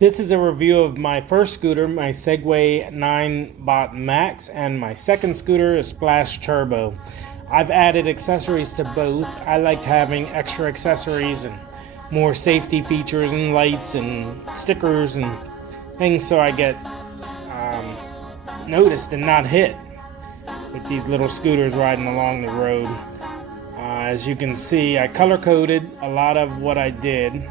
This is a review of my first scooter, my Segway Ninebot Max, and my second scooter is Splach Turbo. I've added accessories to both. I liked having extra accessories and more safety features and lights and stickers and things so I get noticed and not hit with these little scooters riding along the road. As you can see, I color coded a lot of what I did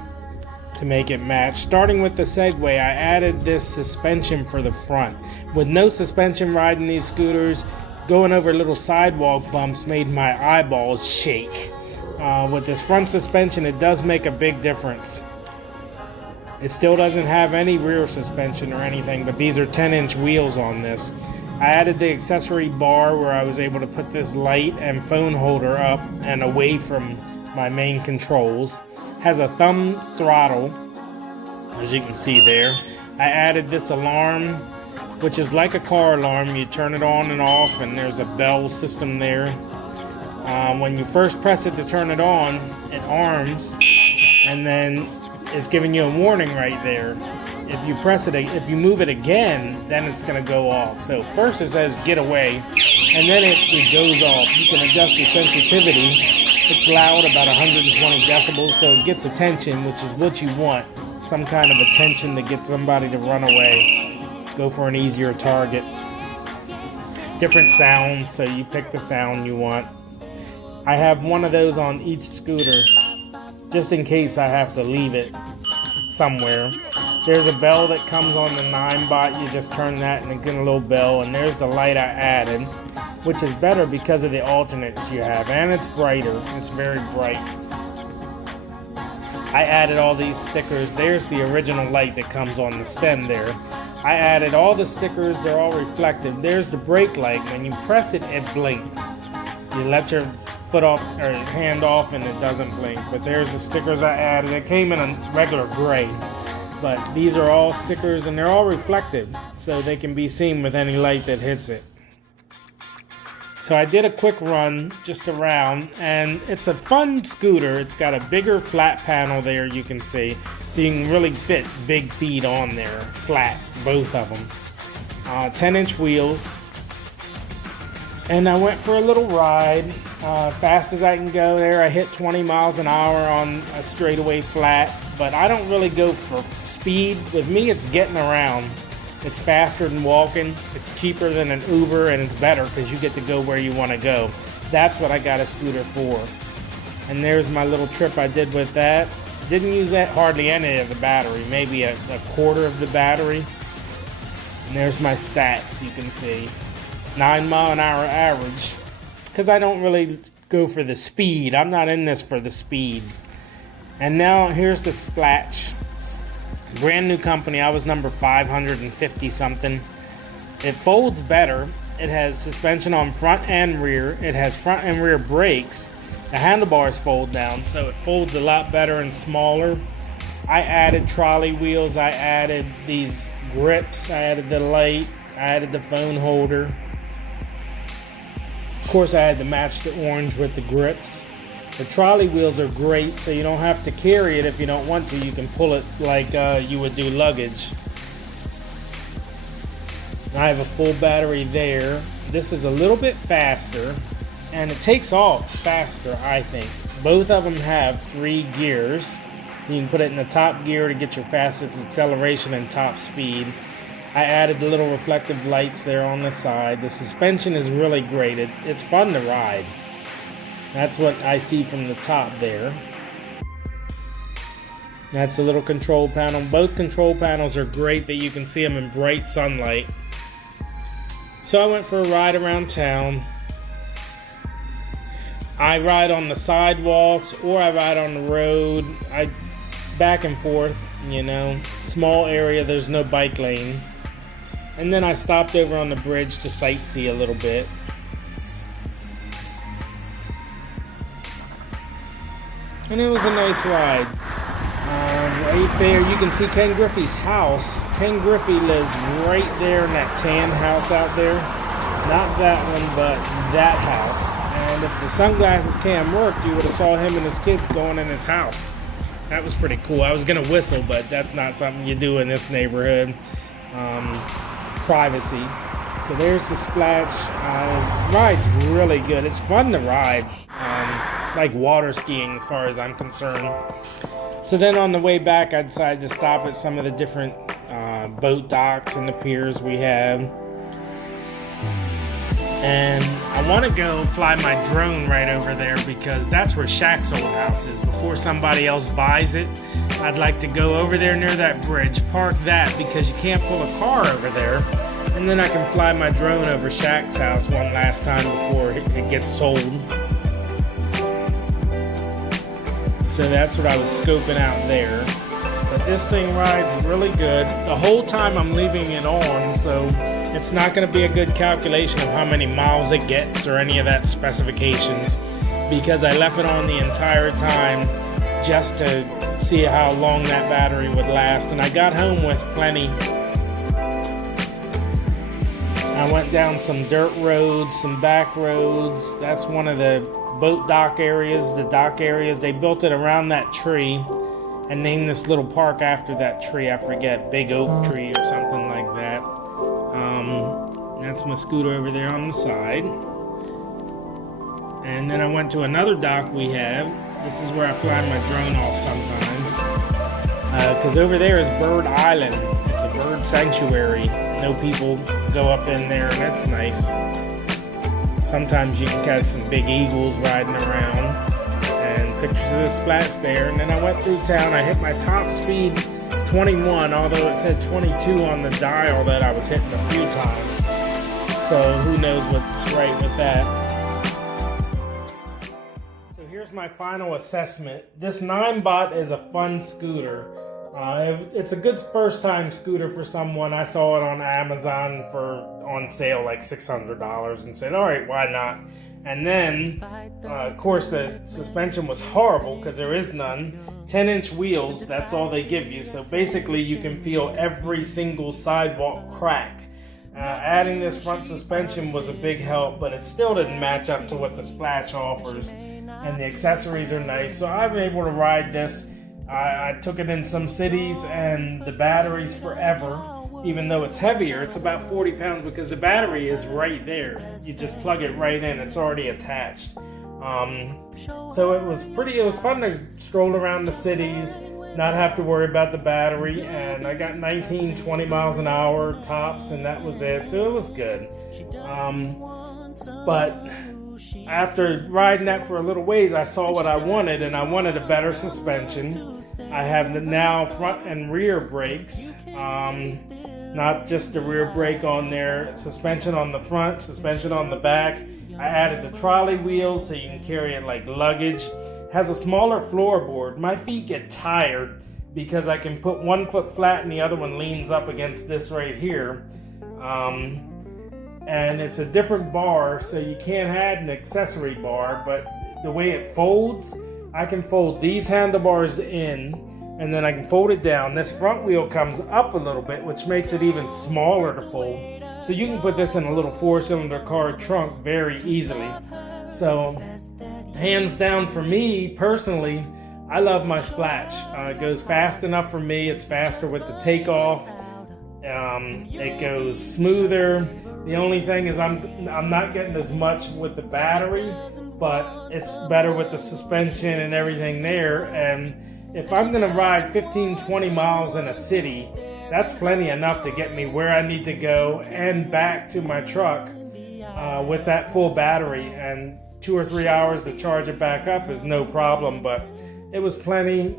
to make it match. Starting with the Segway, I added this suspension for the front. With no suspension riding these scooters, going over little sidewalk bumps made my eyeballs shake. With this front suspension, it does make a big difference. It still doesn't have any rear suspension or anything, but these are 10-inch wheels on this. I added the accessory bar where I was able to put this light and phone holder up and away from my main controls. Has a thumb throttle, as you can see there. I added this alarm, which is like a car alarm. You turn it on and off, and there's a bell system there. When you first press it to turn it on, it arms, and then it's giving you a warning right there. If you press it, if you move it again, then it's going to go off. So first it says get away, and then it goes off. You can adjust the sensitivity. It's loud, about 120 decibels, so it gets attention, which is what you want. Some kind of attention to get somebody to run away. Go for an easier target. Different sounds, so you pick the sound you want. I have one of those on each scooter, just in case I have to leave it somewhere. There's a bell that comes on the Ninebot. You just turn that and get a little bell, and there's the light I added, which is better because of the alternates you have, and it's brighter. It's very bright. I added all these stickers. There's the original light that comes on the stem there. I added all the stickers. They're all reflective. There's the brake light. When you press it, it blinks. You let your foot off or hand off and it doesn't blink. But there's the stickers I added. It came in a regular gray, but these are all stickers and they're all reflective, so they can be seen with any light that hits it. So I did a quick run just around, and it's a fun scooter. It's got a bigger flat panel there, you can see, so you can really fit big feet on there, flat, both of them. 10-inch wheels. And I went for a little ride, fast as I can go there. I hit 20 miles an hour on a straightaway flat, but I don't really go for speed. With me, it's getting around. It's faster than walking, it's cheaper than an Uber, and it's better because you get to go where you want to go. That's what I got a scooter for. And there's my little trip I did with that. Didn't use that hardly any of the battery, maybe a quarter of the battery. And there's my stats, you can see. 9 mile an hour average, because I don't really go for the speed. I'm not in this for the speed. And now here's the Splatch. Brand new company. I was number 550 something. It folds better. It has suspension on front and rear. It has front and rear brakes. The handlebars fold down, so it folds a lot better and smaller. I added trolley wheels. I added these grips. I added the light. I added the phone holder. Of course, I had to match the orange with the grips. The trolley wheels are great, so you don't have to carry it if you don't want to. You can pull it like you would do luggage. I have a full battery there. This is a little bit faster, and it takes off faster, I think. Both of them have 3 gears. You can put it in the top gear to get your fastest acceleration and top speed. I added the little reflective lights there on the side. The suspension is really great. It's fun to ride. That's what I see from the top there. That's the little control panel. Both control panels are great that you can see them in bright sunlight. So I went for a ride around town. I ride on the sidewalks or I ride on the road. I back and forth, you know. Small area, there's no bike lane. And then I stopped over on the bridge to sightsee a little bit. And it was a nice ride. Right there, you can see Ken Griffey's house. Ken Griffey lives right there in that tan house out there. Not that one, but that house. And if the sunglasses cam worked, you would have saw him and his kids going in his house. That was pretty cool. I was gonna whistle, but that's not something you do in this neighborhood. Privacy. So there's the Splatch. Ride's really good. It's fun to ride. Like water skiing as far as I'm concerned. So then on the way back, I decided to stop at some of the different boat docks and the piers we have. And I want to go fly my drone right over there because that's where Shaq's old house is. Before somebody else buys it, I'd like to go over there near that bridge, park that because you can't pull a car over there. And then I can fly my drone over Shaq's house one last time before it gets sold. So that's what I was scoping out there. But this thing rides really good. The whole time I'm leaving it on, so it's not going to be a good calculation of how many miles it gets or any of that specifications because I left it on the entire time just to see how long that battery would last. And I got home with plenty. I went down some dirt roads, some back roads. That's one of the boat dock areas, the dock areas. They built it around that tree and named this little park after that tree. I forget, Big Oak Tree or something like that. That's my scooter over there on the side. And then I went to another dock we have. This is where I fly my drone off sometimes. Because over there is Bird Island. It's a bird sanctuary. No people go up in there, and that's nice. Sometimes you can catch some big eagles riding around. And pictures of the Splatch there. And then I went through town. I hit my top speed 21, although it said 22 on the dial that I was hitting a few times. So who knows what's right with that. So here's my final assessment. This Ninebot is a fun scooter. It's a good first time scooter for someone. I saw it on Amazon on sale like $600 and said, all right, why not? And then, of course, the suspension was horrible because there is none. 10-inch wheels, that's all they give you. So basically, you can feel every single sidewalk crack. Adding this front suspension was a big help, but it still didn't match up to what the Splatch offers. And the accessories are nice. So I'm able to ride this. I took it in some cities, and the battery's forever. Even though it's heavier, it's about 40 pounds because the battery is right there. You just plug it right in, it's already attached. So it was fun to stroll around the cities, not have to worry about the battery, and I got 19, 20 miles an hour tops, and that was it, so it was good. But after riding that for a little ways, I saw what I wanted, and I wanted a better suspension. I have now front and rear brakes. Not just the rear brake on there, suspension on the front, suspension on the back. I added the trolley wheels so you can carry it like luggage. Has a smaller floorboard. My feet get tired because I can put one foot flat and the other one leans up against this right here. And it's a different bar, so you can't add an accessory bar, but the way it folds, I can fold these handlebars in and then I can fold it down. This front wheel comes up a little bit, which makes it even smaller to fold. So you can put this in a little 4-cylinder car trunk very easily. So, hands down for me, personally, I love my Splatch. It goes fast enough for me. It's faster with the takeoff. It goes smoother. The only thing is I'm not getting as much with the battery, but it's better with the suspension and everything there. And if I'm going to ride 15, 20 miles in a city, that's plenty enough to get me where I need to go and back to my truck with that full battery. And 2 or 3 hours to charge it back up is no problem, but it was plenty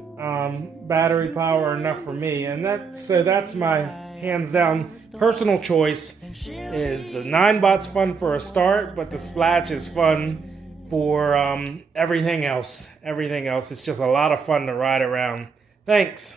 battery power enough for me. And that's my hands down personal choice. Is the Ninebot's fun for a start, but the Splatch is fun for everything else. It's just a lot of fun to ride around. Thanks.